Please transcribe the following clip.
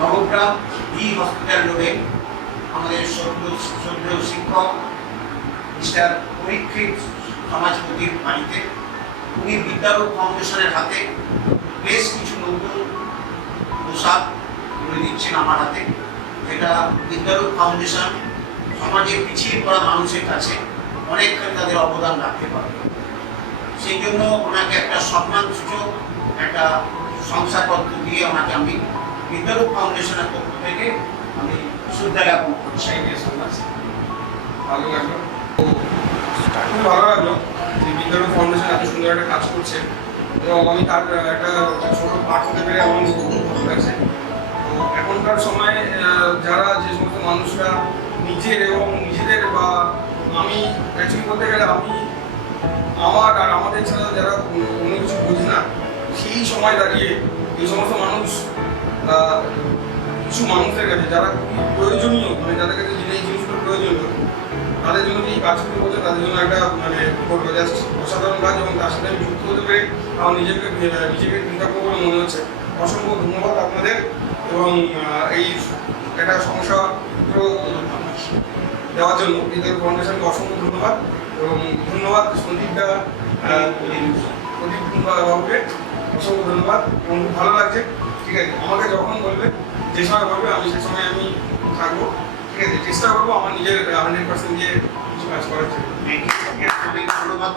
নন্দীগ্রাম ই hospital রোডে আমাদের শ্রদ্ধেয় শিক্ষক, মিস্টার পরীক্ষিত সমাজপতির বাড়িতে উনি বিদ্যারূপ ফাউন্ডেশনের হাতে বেশ কিছু নতুন পোশাক তুলে দিচ্ছেন আমার হাতে। যেটা বিদ্যারূপ ফাউন্ডেশন সমাজে পিছিয়ে পড়া মানুষের কাছে অনেকখানি তাদের অবদান রাখতে পারবে সেই জন্য ওনাকে একটা সম্মান সূচক একটা শংসাপত্র দিয়ে ওনাকে আমি বিদ্যারূপ ফাউন্ডেশনের পক্ষ থেকে আমি শ্রদ্ধা জ্ঞাপন করছি। ভালো লাগল? খুব ভালো লাগল যে বিদ্যারূপ ফাউন্ডেশন এত সুন্দর একটা কাজ করছে। এবং আমি তার, একটা ছোট পাঠ হতে পেরে আমার খুব লাগছে। তো এখনকার সময়ে যারা যে সমস্ত মানুষরা নিজের এবং নিজেদের বা আমি অ্যাকচুয়ালি বলতে গেলে আমি আমার আর আমাদের ছাড়া যারা কোনো কিছু বুঝি না, সেই সময় দাঁড়িয়ে এই সমস্ত মানুষ কিছু মানুষের কাছে, যারা খুবই প্রয়োজনীয় মানে যাদের কাছে এই জিনিসগুলো প্রয়োজনীয়, তাদের জন্য এই কাজগুলো করছে তাদের জন্য একটা মানে কি বলব জাস্ট অসাধারণ কাজ এবং তার সাথে আমি যুক্ত হতে পেরে আমার নিজেকে নিজেকে কৃতজ্ঞ বলে মনে হচ্ছে। অসংখ্য ধন্যবাদ আপনাদের এবং এই একটা সমস্যা দেওয়ার জন্য বিদ্যার ফাউন্ডেশনকে অসংখ্য ধন্যবাদ এবং ধন্যবাদ সন্দীপদা প্রদীপ বাবুকে। অসংখ্য ধন্যবাদ এবং ভালো লাগছে। ঠিক আছে, আমাকে যখন বলবে যে সময় বলবে, আমি সে সময় আমি থাকব। ঠিক আছে, চেষ্টা করব আমার নিজের হান্ড্রেড পার্সেন্ট দিয়ে কিছু কাজ করার জন্য। ধন্যবাদ